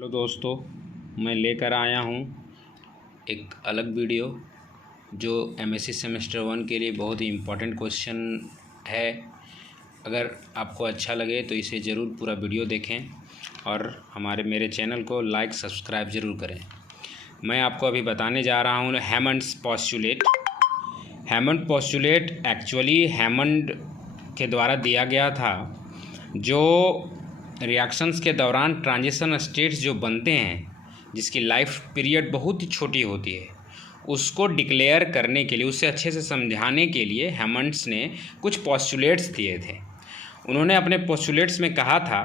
Hello दोस्तों, मैं लेकर आया हूँ एक अलग वीडियो जो एमएससी सेमेस्टर 1 के लिए बहुत ही इम्पोर्टेंट क्वेश्चन है। अगर आपको अच्छा लगे तो इसे ज़रूर पूरा वीडियो देखें और मेरे चैनल को लाइक सब्सक्राइब ज़रूर करें। मैं आपको अभी बताने जा रहा हूँ Hammond's postulate. Hammond postulate actually Hammond के द्वारा दिया गया था। जो रिएक्शंस के दौरान ट्रांजिशन स्टेट्स जो बनते हैं जिसकी लाइफ पीरियड बहुत ही छोटी होती है, उसको डिक्लेयर करने के लिए, उसे अच्छे से समझाने के लिए हैमंड्स ने कुछ पोस्टुलेट्स दिए थे। उन्होंने अपने पोस्टुलेट्स में कहा था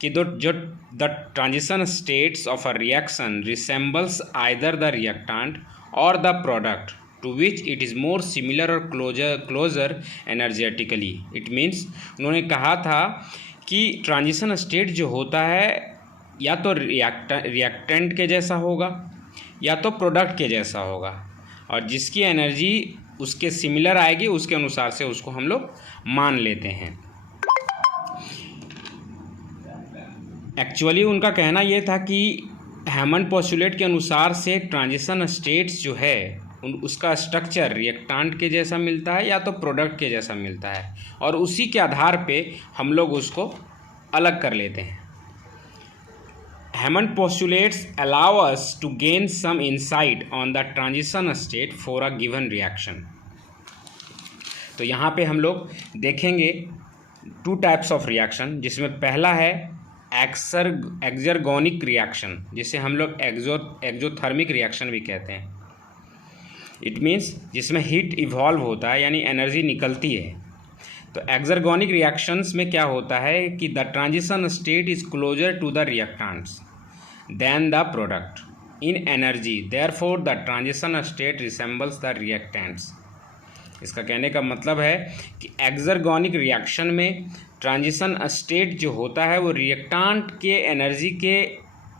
कि the transition states of a reaction resembles either the reactant or the product to which it is more similar or closer energetically. It means उन्होंने कहा था कि ट्रांजिशन स्टेट जो होता है या तो रिएक्टेंट के जैसा होगा या तो प्रोडक्ट के जैसा होगा, और जिसकी एनर्जी उसके सिमिलर आएगी उसके अनुसार से उसको हम लोग मान लेते हैं। एक्चुअली उनका कहना यह था कि हैमंड पोस्टुलेट के अनुसार से ट्रांजिशन स्टेट्स जो है उसका स्ट्रक्चर रिएक्टेंट के जैसा मिलता है या तो प्रोडक्ट के जैसा मिलता है, और उसी के आधार पे हम लोग उसको अलग कर लेते हैं। Hammond postulates allow us to gain some insight on the transition state for a given reaction. तो यहाँ पे हम लोग देखेंगे टू टाइप्स ऑफ रिएक्शन, जिसमें पहला है एक्सर्गोनिक रिएक्शन, जिसे हम लोग एक्सोथर्मिक रिएक्शन भी कहते हैं। इट मीन्स जिसमें हीट इवॉल्व होता है यानी एनर्जी निकलती है। तो एक्सर्गोनिक रिएक्शंस में क्या होता है कि the transition state is closer to the reactants than the product in energy, therefore the transition state resembles the reactants. इसका कहने का मतलब है कि एक्सर्गोनिक रिएक्शन में ट्रांजिशन स्टेट जो होता है वो रिएक्टेंट के एनर्जी के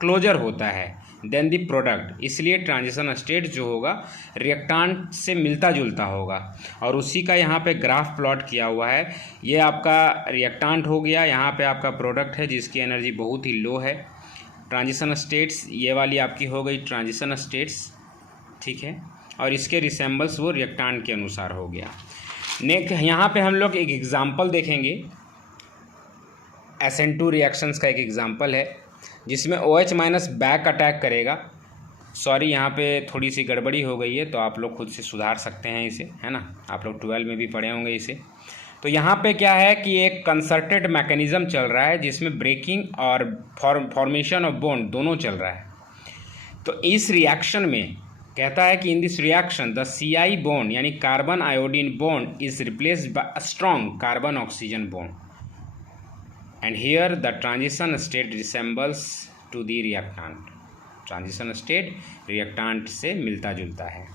क्लोजर होता है देन द प्रोडक्ट, इसलिए ट्रांजिशन स्टेट जो होगा रिएक्टेंट से मिलता जुलता होगा। और उसी का यहाँ पे ग्राफ प्लॉट किया हुआ है। ये आपका रिएक्टेंट हो गया, यहाँ पे आपका प्रोडक्ट है जिसकी एनर्जी बहुत ही लो है। ट्रांजिशन स्टेट्स ये वाली आपकी हो गई ट्रांजिशन स्टेट्स, ठीक है, और इसके रिसेंबल्स वो रिएक्टेंट के अनुसार हो गया। नेक्स्ट यहाँ पे हम लोग एक एग्जाम्पल देखेंगे, SN2 रिएक्शंस का एक एग्जाम्पल है जिसमें OH माइनस बैक अटैक करेगा। सॉरी, यहाँ पे थोड़ी सी गड़बड़ी हो गई है, तो आप लोग खुद से सुधार सकते हैं इसे, है ना। आप लोग 12 में भी पढ़े होंगे इसे। तो यहाँ पे क्या है कि एक कंसर्टेड मैकेनिज़्म चल रहा है जिसमें ब्रेकिंग और फॉर्मेशन ऑफ बॉन्ड दोनों चल रहा है। तो इस रिएक्शन में कहता है कि in this reaction the CI bond यानी carbon iodine bond is replaced by a strong carbon oxygen bond, and here the transition state resembles to the reactant। Transition state reactant से मिलता जुलता है।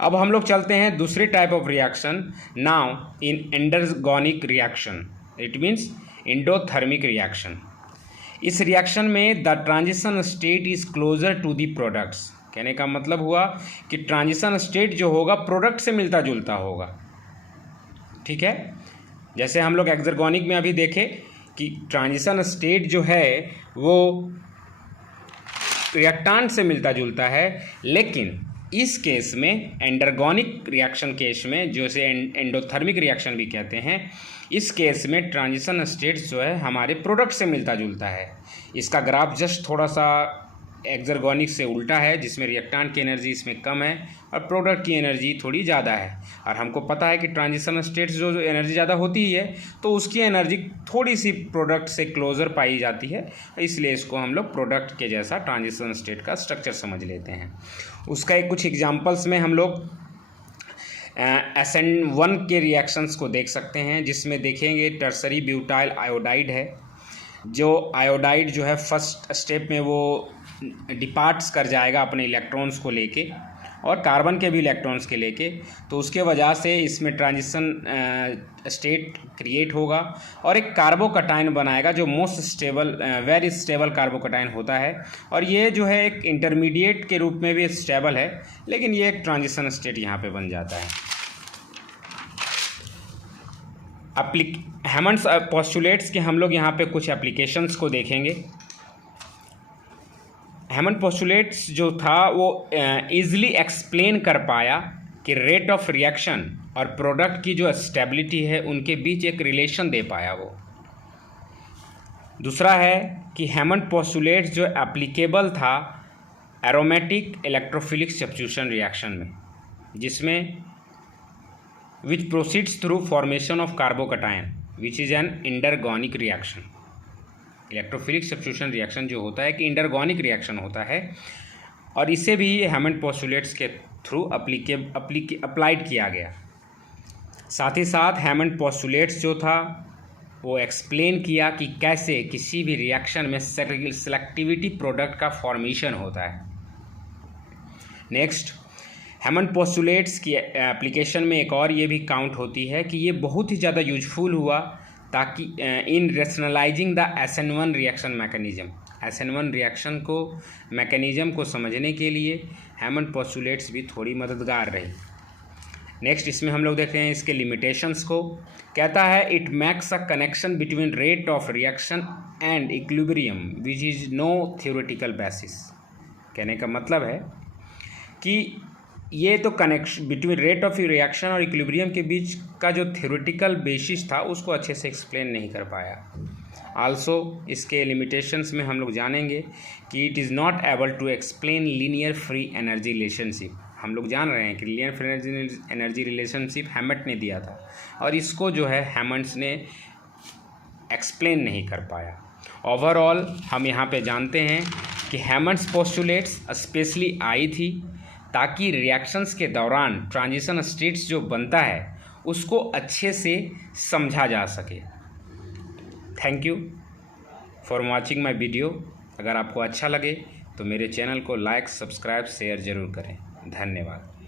अब हम लोग चलते हैं दूसरे type of reaction, now in endergonic reaction, it means endothermic reaction. इस रिएक्शन में the transition state is closer to the products. कहने का मतलब हुआ कि ट्रांजिशन स्टेट जो होगा प्रोडक्ट से मिलता जुलता होगा, ठीक है। जैसे हम लोग एक्सर्गोनिक में अभी देखे कि ट्रांजिशन स्टेट जो है वो रिएक्टेंट से मिलता जुलता है, लेकिन इस केस में एंडोगोनिक रिएक्शन केस में, जो इसे एंडोथर्मिक रिएक्शन भी कहते हैं, इस केस में ट्रांजिशन स्टेट जो है हमारे प्रोडक्ट से मिलता जुलता है। इसका ग्राफ जस्ट थोड़ा सा एक्सर्गोनिक से उल्टा है, जिसमें रिएक्टेंट की एनर्जी इसमें कम है और प्रोडक्ट की एनर्जी थोड़ी ज़्यादा है। और हमको पता है कि ट्रांजिशन स्टेट्स जो एनर्जी ज़्यादा होती है तो उसकी एनर्जी थोड़ी सी प्रोडक्ट से क्लोजर पाई जाती है, इसलिए इसको हम लोग प्रोडक्ट के जैसा ट्रांजिशन स्टेट का स्ट्रक्चर समझ लेते हैं। उसका एक कुछ एग्जांपल्स में हम लोग SN1 के रिएक्शंस को देख सकते हैं, जिसमें देखेंगे टर्सरी ब्यूटाइल आयोडाइड है। जो आयोडाइड जो है फर्स्ट स्टेप में वो डिपार्ट्स कर जाएगा अपने इलेक्ट्रॉन्स को लेके और कार्बन के भी इलेक्ट्रॉन्स के लेके, तो उसके वजह से इसमें ट्रांजिशन स्टेट क्रिएट होगा और एक कार्बोकटाइन बनाएगा जो मोस्ट स्टेबल वेरी स्टेबल कार्बोकटाइन होता है। और ये जो है एक इंटरमीडिएट के रूप में भी स्टेबल है, लेकिन ये एक ट्रांजिशन स्टेट यहाँ पे बन जाता है। हैमंड्स पोस्टुलेट्स के हम लोग यहाँ पे कुछ एप्लीकेशंस को देखेंगे। हैमंड पोस्टुलेट्स जो था वो ईजिली एक्सप्लेन कर पाया कि रेट ऑफ रिएक्शन और प्रोडक्ट की जो स्टेबिलिटी है उनके बीच एक रिलेशन दे पाया वो। दूसरा है कि हैमंड पोस्टुलेट्स जो एप्लीकेबल था एरोमेटिक इलेक्ट्रोफिलिक सब्स्टिट्यूशन रिएक्शन में, जिसमें which proceeds through formation of carbocation which is an endergonic reaction. Electrophilic substitution reaction जो होता है कि इंडरगोनिक रिएक्शन होता है, और इसे भी हैमंड पोस्टुलेट्स के थ्रू अप्लाइड किया गया। साथ ही साथ हैमंड पोस्टुलेट्स जो था वो एक्सप्लेन किया कि कैसे किसी भी रिएक्शन में सेलेक्टिविटी प्रोडक्ट का फॉर्मेशन होता है। नेक्स्ट, हैमंड पोस्टुलेट्स की एप्लीकेशन में एक और ये भी काउंट होती है कि ये बहुत ही ज़्यादा यूजफुल हुआ ताकि in rationalising the SN1 reaction mechanism, SN1 reaction को मैकेनिज़्म को समझने के लिए हैमंड पोस्टुलेट्स भी थोड़ी मददगार रही। नेक्स्ट, इसमें हम लोग देखते हैं इसके लिमिटेशंस को। कहता है it makes a connection between rate of reaction and equilibrium which is no theoretical basis. कहने का मतलब है कि ये तो connection between rate of reaction और इक्विलिब्रियम के बीच का जो थ्योरेटिकल बेसिस था उसको अच्छे से एक्सप्लेन नहीं कर पाया। आल्सो इसके लिमिटेशंस में हम लोग जानेंगे कि it is not able to explain linear free energy relationship. हम लोग जान रहे हैं कि linear free energy relationship Hammond ने दिया था और इसको जो है हैमंड्स ने एक्सप्लेन नहीं कर पाया। ओवरऑल हम यहाँ पे जानते हैं कि हैमंड्स पोस्टुलेट्स स्पेशली आई थी ताकि रिएक्शंस के दौरान ट्रांजिशन स्टेट्स जो बनता है उसको अच्छे से समझा जा सके। Thank you for watching my video. अगर आपको अच्छा लगे तो मेरे चैनल को लाइक, सब्सक्राइब, शेयर ज़रूर करें। धन्यवाद।